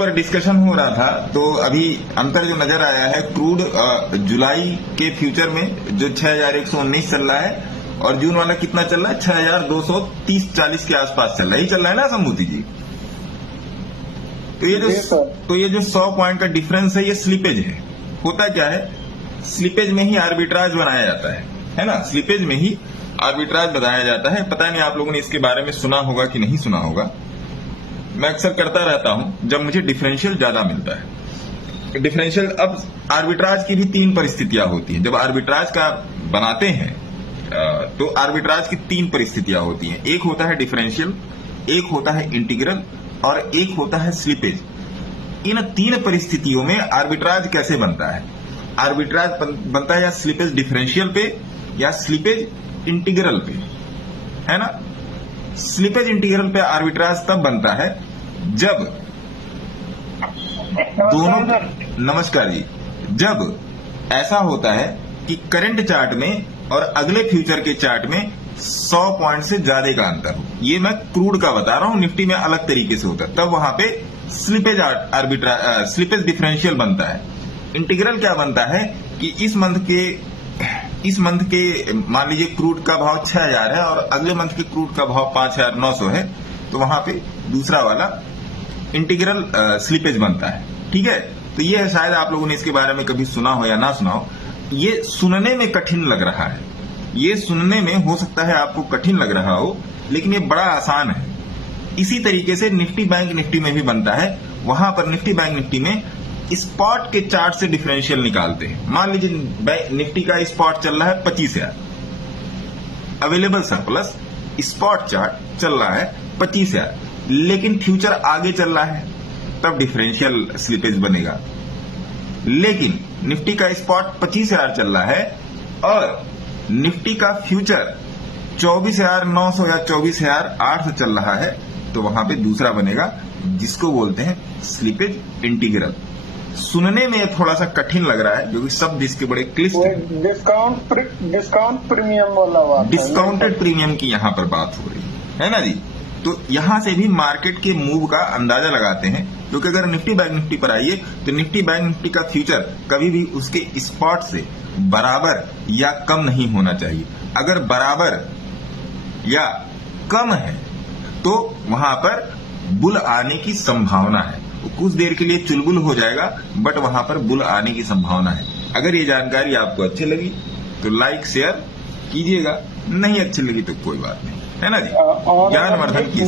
पर डिस्कशन हो रहा था तो अभी अंतर जो नजर आया है क्रूड जुलाई के फ्यूचर में जो 6119 चल रहा है और जून वाला कितना चल रहा है 6230-40 के आसपास चल रहा है, ही चल रहा है ना सम्मूति जी। तो ये जो 100 पॉइंट का डिफरेंस है ये स्लीपेज है। होता क्या है, स्लीपेज में ही आर्बिट्राज बनाया जाता है ना, स्लीपेज में ही आर्बिट्राज बनाया जाता है। पता नहीं आप लोगों ने इसके बारे में सुना होगा कि नहीं सुना होगा। मैं अक्सर करता रहता हूं जब मुझे डिफरेंशियल ज्यादा मिलता है। डिफरेंशियल, अब आर्बिट्राज की भी 3 परिस्थितियां होती हैं। जब आर्बिट्राज का बनाते हैं तो आर्बिट्राज की 3 परिस्थितियां होती हैं। एक होता है डिफरेंशियल, एक होता है इंटीग्रल और एक होता है स्लीपेज। इन 3 परिस्थितियों में आर्बिट्राज कैसे बनता है? आर्बिट्राज बनता है या स्लीपेज डिफरेंशियल पे या स्लीपेज इंटीग्रल पे, है ना। स्लीपेज इंटीग्रल पे आर्बिट्राज तब बनता है जब दोनों, नमस्कार जी, जब ऐसा होता है कि करंट चार्ट में और अगले फ्यूचर के चार्ट में 100 पॉइंट से ज्यादा का अंतर हो। ये मैं क्रूड का बता रहा हूं, निफ्टी में अलग तरीके से होता है, तब वहां पे स्लीपेज स्लीपेज डिफरेंशियल बनता है। इंटीग्रल क्या बनता है कि इस मंथ के मान लीजिए क्रूड का भाव 6000 है और अगले मंथ के क्रूड का भाव 5900 है, तो वहां पे दूसरा वाला इंटीग्रल स्लीपेज बनता है। ठीक है, तो ये है, शायद आप लोगों ने इसके बारे में कभी सुना हो या ना सुना हो। ये सुनने में कठिन लग रहा है, ये सुनने में हो सकता है आपको कठिन लग रहा हो, लेकिन ये बड़ा आसान है। इसी तरीके से निफ्टी बैंक निफ्टी में भी बनता है। वहां पर निफ्टी बैंक निफ्टी में स्पॉट के चार्ट से डिफरेंशियल निकालते हैं। मान लीजिए निफ्टी का स्पॉट चल रहा है 25,000, अवेलेबल सरप्लस, स्पॉट चार्ट चल रहा है 25,000, लेकिन फ्यूचर आगे चल रहा है, तब डिफरेंशियल स्लीपेज बनेगा। लेकिन निफ्टी का स्पॉट 25,000 चल रहा है और निफ्टी का फ्यूचर 24,900 या 24,800 चल रहा है, तो वहां पे दूसरा बनेगा, जिसको बोलते हैं स्लीपेज इंटीग्रल। सुनने में थोड़ा सा कठिन लग रहा है क्योंकि शब्द इसके बड़े क्लिष्ट हैं। डिस्काउंट प्रीमियम वाला बात, डिस्काउंटेड प्रीमियम की यहाँ पर बात हो रही है ना जी। तो यहां से भी मार्केट के मूव का अंदाजा लगाते हैं, क्योंकि अगर निफ्टी बैंक निफ्टी पर आइए तो निफ्टी बैंक निफ्टी का फ्यूचर कभी भी उसके स्पॉट से बराबर या कम नहीं होना चाहिए। अगर बराबर या कम है तो वहां पर बुल आने की संभावना है। कुछ देर के लिए चुलबुल हो जाएगा, बट वहां पर बुल आने की संभावना है। अगर ये जानकारी आपको अच्छी लगी तो लाइक शेयर कीजिएगा, नहीं अच्छी लगी तो कोई बात नहीं, है ना जी। ज्ञानवर्धन की